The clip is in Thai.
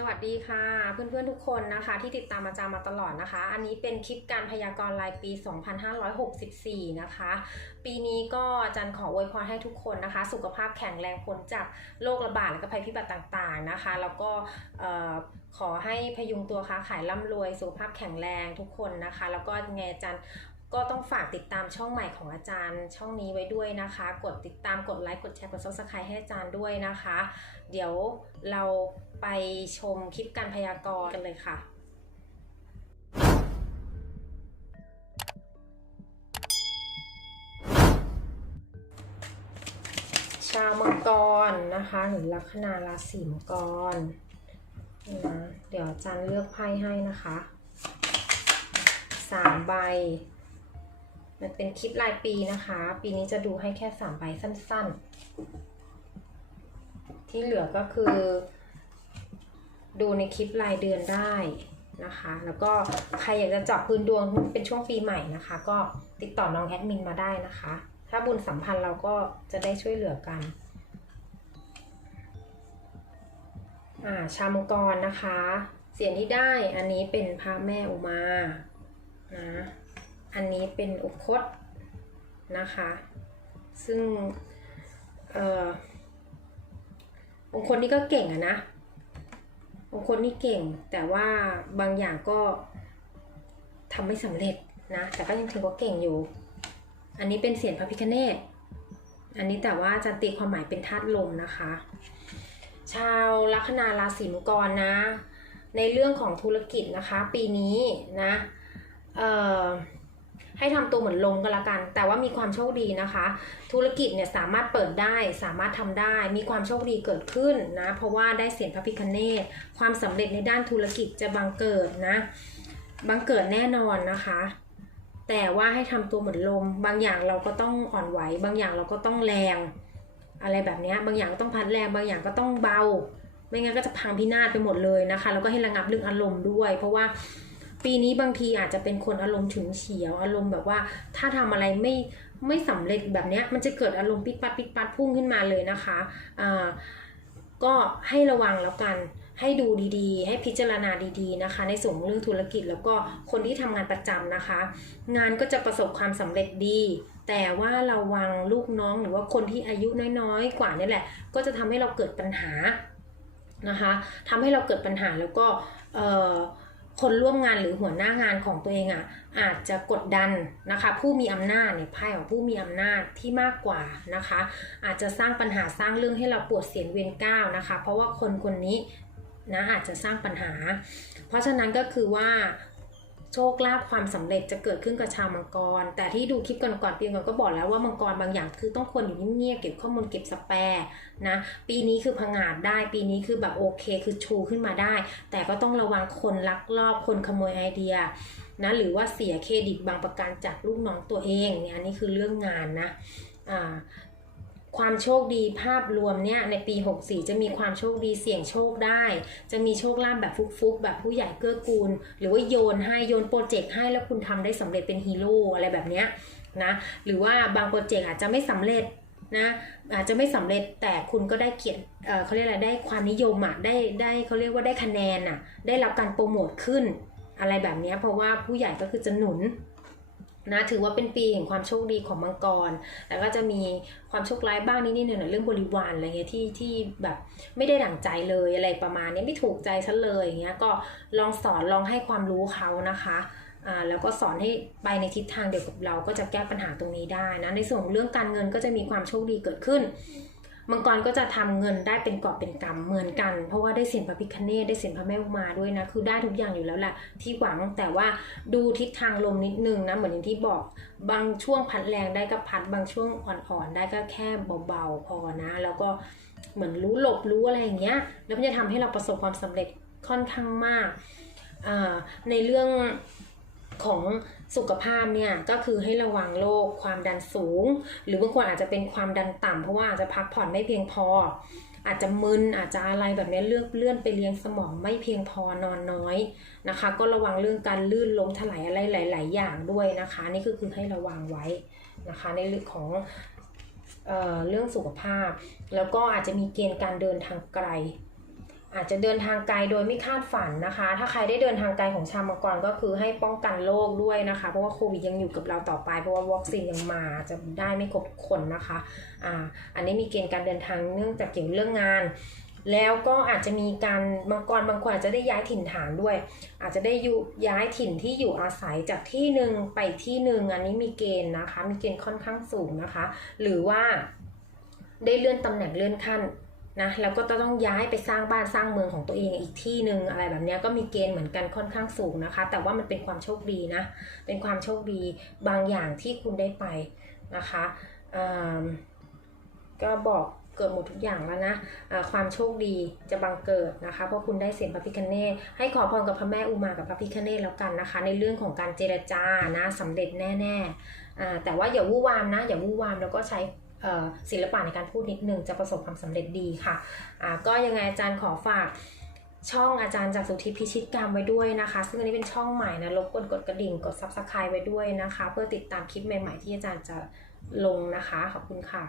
สวัสดีค่ะ เพื่อนๆทุกคนนะคะ ที่ติดตามอาจารย์มาตลอดนะคะ อันนี้เป็นคลิปการพยากรณ์รายปี 2564 นะคะ ปีนี้ก็อาจารย์ขออวยพรให้ทุกคนนะคะ สุขภาพแข็งแรงพ้นจากโรคระบาดและก็ภัยพิบัติต่างๆนะคะ แล้วก็ขอให้พยุงตัวค้าขายร่ำรวยสุขภาพแข็งแรงทุกคนนะคะ แล้วก็ไงอาจารย์ ก็ต้องฝากติดตามช่องใหม่ของอาจารย์ ช่องนี้ไว้ด้วยนะคะ กดติดตามกดไลค์กดแชร์กด subscribe ให้อาจารย์ด้วยนะคะ เดี๋ยวเราไปชมคลิปการพยากรณ์กันเลยค่ะชาวมังกรนะคะหรือลัคนาราศีมังกรนะเดี๋ยวอาจารย์เลือกไพ่ให้นะคะสามใบ มันเป็นคลิปรายปีนะคะ ปีนี้จะดูให้แค่สามใบสั้น ๆ ที่เหลือก็คือ ดูในคลิปรายเดือนได้นะคะ แล้วก็ใครอยากจะเจาะพื้นดวงเป็นช่วงปีใหม่นะคะ ก็ติดต่อน้องแอดมินมาได้นะคะ ถ้าบุญสัมพันธ์เราก็จะได้ช่วยเหลือกันอ่าชาวมังกรนะคะ เสียงที่ได้อันนี้เป็นพระแม่อุมานะ อันนี้เป็นอุคตนะคะ ซึ่งเอ่อบางคนนี่ก็เก่งอะนะบางคนนี่เก่งแต่ว่าบางอย่างก็ทำไม่สำเร็จนะ แต่ก็ยังถือว่าเก่งอยู่ อันนี้เป็นเสียงพระพิคเนตอันนี้แต่ว่าจะตีความหมายเป็นธาตุลมนะคะ ชาวลัคนาราศีมังกรนะ ในเรื่องของธุรกิจนะคะ ปีนี้นะ เอ่อ ให้ทำตัวเหมือนลมก็แล้วกัน แต่ว่ามีความโชคดีนะคะ ธุรกิจเนี่ยสามารถเปิดได้สามารถทำได้ มีความโชคดีเกิดขึ้นนะเพราะว่าได้เสียงพระพิคเนตความสำเร็จในด้านธุรกิจจะบังเกิดนะบังเกิดแน่นอนนะคะ แต่ว่าให้ทำตัวเหมือนลม บางอย่างเราก็ต้องอ่อนไหว บางอย่างเราก็ต้องแรง อะไรแบบนี้บางอย่างต้องพัดแรง บางอย่างก็ต้องเบา ไม่งั้นก็จะพังพินาศไปหมดเลยนะคะ แล้วก็ให้ระงับเรื่องอารมณ์ด้วย เพราะว่า ปีนี้บางทีอาจจะเป็นคนอารมณ์ฉุนเฉียว อารมณ์แบบว่าถ้าทำอะไรไม่ไม่สำเร็จแบบเนี้ยมันจะเกิดอารมณ์ปิดปัดปิดปัดพุ่งขึ้นมาเลยนะคะอ่าก็ให้ระวังแล้วกันให้ดูดีๆ ให้พิจารณาดีๆนะคะ ในส่วนของเรื่องธุรกิจแล้วก็คนที่ทำงานประจำนะคะ งานก็จะประสบความสำเร็จดี แต่ว่าระวังลูกน้องหรือว่าคนที่อายุน้อยๆ กว่านี่แหละ ก็จะทำให้เราเกิดปัญหานะคะทำให้เราเกิดปัญหาแล้วก็เอ่อ คนร่วมงานหรือหัวหน้างานของตัวเองอะอาจจะกดดันนะคะ ผู้มีอำนาจเนี่ยไพ่ของผู้มีอำนาจที่มากกว่านะคะ อาจจะสร้างปัญหาสร้างเรื่องให้เราปวดเสียนเวียนก้าวนะคะ เพราะว่าคนคนนี้นะอาจจะสร้างปัญหา เพราะฉะนั้นก็คือว่า โชคลาภความสำเร็จจะเกิดขึ้นกับชาวมังกร แต่ที่ดูคลิปก่อนๆปีก่อนก็บอกแล้วว่ามังกรบางอย่างคือต้องคนอยู่เงียบๆเก็บข้อมูลเก็บสแปร์นะปีนี้คือผงาดได้ ปีนี้คือแบบโอเคคือชูขึ้นมาได้ แต่ก็ต้องระวังคนลักลอบคนขโมยไอเดียนะหรือว่าเสียเครดิตบางประการจากลูกน้องตัวเองเนี่ยอันนี้คือเรื่องงานนะอ่า ความโชคดีภาพรวมเนี่ยในปี 64 จะมีความโชคดีเสี่ยงโชคได้ จะมีโชคลาภแบบฟุกๆ แบบผู้ใหญ่เกื้อกูล หรือว่าโยนให้โยนโปรเจกต์ให้แล้วคุณทำได้สำเร็จเป็นฮีโร่อะไรแบบเนี้ยนะหรือว่าบางโปรเจกต์อาจจะไม่สำเร็จนะอาจจะไม่สำเร็จแต่คุณก็ได้เกียรติเขาเรียกอะไรได้ความนิยมอะได้ได้เขาเรียกว่าได้คะแนนอะได้รับการโปรโมทขึ้นอะไรแบบนี้เพราะว่าผู้ใหญ่ก็คือจะหนุน นะถือว่าเป็นปีแห่งความโชคดีของมังกรแต่ก็จะมีความโชคร้ายบ้างนิดๆหน่อยเรื่องบริวารอะไรเงี้ยที่ที่แบบไม่ได้ดั่งใจเลยอะไรประมาณนี้ไม่ถูกใจฉันเลยอย่างเงี้ยก็ลองสอนลองให้ความรู้เขานะคะอ่าแล้วก็สอนให้ไปในทิศทางเดียวกับเราก็จะแก้ปัญหาตรงนี้ได้นะในส่วนของเรื่องการเงินก็จะมีความโชคดีเกิดขึ้น มังกรก็จะทำเงินได้เป็นกอบเป็นกำเหมือนกัน เพราะว่าได้เสียงพระพิคเนตได้เสียงพระแม่อุมาด้วยนะ คือได้ทุกอย่างอยู่แล้วแหละที่หวังแต่ว่าดูทิศทางลมนิดนึงนะเหมือนอย่างที่บอกบางช่วงพัดแรงได้ก็พัดบางช่วงอ่อนๆได้ก็แค่เบาๆพอนะ แล้วก็เหมือนรู้หลบรู้อะไรอย่างเงี้ยแล้วมันจะทำให้เราประสบความสำเร็จค่อนข้างมากในเรื่อง ของสุขภาพเนี่ยก็คือให้ระวังโรคความดันสูง หรือบางคนอาจจะเป็นความดันต่ำเพราะว่าอาจจะพักผ่อนไม่เพียงพอ อาจจะมึนอาจจะอะไรแบบนี้เลือกเลื่อนไปเลี้ยงสมองไม่เพียงพอนอนน้อยนะคะ ก็ระวังเรื่องการลื่นล้มถลายอะไรหลาย ๆ อย่างด้วยนะคะ นี่ก็คือให้ระวังไว้นะคะ ในเรื่องของเออเรื่องสุขภาพ แล้วก็อาจจะมีเกณฑ์การเดินทางไกล อาจจะเดินทางไกลโดยไม่คาดฝันนะคะ ถ้าใครได้เดินทางไกลของชาวมังกรก็คือให้ป้องกันโรคด้วยนะคะ เพราะว่าโควิดยังอยู่กับเราต่อไป เพราะว่าวัคซีนยังมาจะได้ไม่ครบคนนะคะ อ่า อันนี้มีเกณฑ์การเดินทางเนื่องจากเกี่ยวเรื่องงาน แล้วก็อาจจะมีการมังกรบางคนอาจจะได้ย้ายถิ่นฐานด้วย อาจจะได้อยู่ย้ายถิ่นที่อยู่อาศัยจากที่หนึ่งไปที่หนึ่งอันนี้มีเกณฑ์นะคะ มีเกณฑ์ค่อนข้างสูงนะคะ หรือว่าได้เลื่อนตำแหน่งเลื่อนขั้น นะแล้วก็ต้องย้ายไปสร้างบ้านสร้างเมืองของตัวเองอีกที่หนึ่งอะไรแบบนี้ก็มีเกณฑ์เหมือนกันค่อนข้างสูงนะคะ แต่ว่ามันเป็นความโชคดีนะเป็นความโชคดีบางอย่างที่คุณได้ไปนะคะก็บอกเกิดหมดทุกอย่างแล้วนะอ่าความโชคดีจะบังเกิดนะคะ เพราะคุณได้เสียงพระพิคเนตให้ขอพรกับพระแม่อุมากับพระพิคเนตแล้วกันนะคะ ในเรื่องของการเจรจานะสำเร็จแน่ๆแต่ว่าอย่าวู่วามนะ อย่าวู่วามแล้วก็ใช้ ศิลปะในการพูดนิดนึงจะประสบความสำเร็จดีค่ะะก็ยังไงอาจารย์ขอฝากช่องอาจารย์จากสุธิพิชิตกรรมไว้ด้วยนะคะ ซึ่งอันนี้เป็นช่องใหม่นะรบกวนกดกระดิ่งกดซับสไคร b e ไว้ด้วยนะคะ เพื่อติดตามคลิปใหม่ ๆ ที่อาจารย์จะลงนะคะ ขอบคุณค่ะ